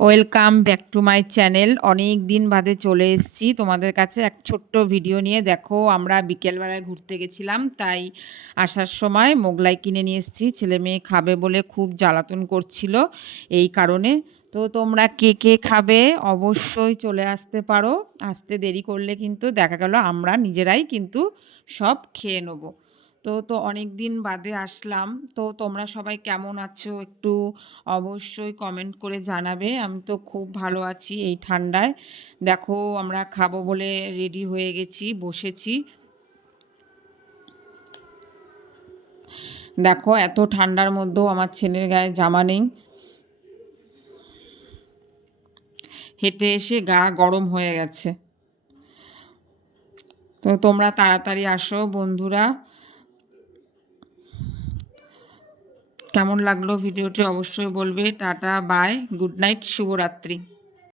Welcome back to my channel. অনেক দিন বাদে চলে এসেছি তোমাদের কাছে এক ছোট্ট ভিডিও নিয়ে। দেখো, আমরা বিকেলবেলায় ঘুরতে গেছিলাম, তাই আসার সময় মোগলাই কিনে নিয়ে এসেছি। ছেলে মেয়ে খাবে বলে খুব জ্বালাতন করছিল, এই কারণে। তো তোমরা কে কে খাবে অবশ্যই চলে আসতে পারো। আসতে দেরি করলে কিন্তু দেখা গেল আমরা নিজেরাই কিন্তু সব খেয়ে নেবো। তো অনেক দিন বাদে আসলাম। তো তোমরা সবাই কেমন আছো একটু অবশ্যই কমেন্ট করে জানাবে। আমি তো খুব ভালো আছি এই ঠান্ডায়। দেখো, আমরা খাবো বলে রেডি হয়ে গেছি, বসেছি। দেখো, এত ঠান্ডার মধ্যেও আমার ছেলের গায়ে জামা নেই, হেঁটে এসে গা গরম হয়ে গেছে। তো তোমরা তাড়াতাড়ি আসো বন্ধুরা। কেমন লাগলো ভিডিওটি অবশ্যই বলবে। টাটা, বাই, গুড নাইট, শুভরাত্রি।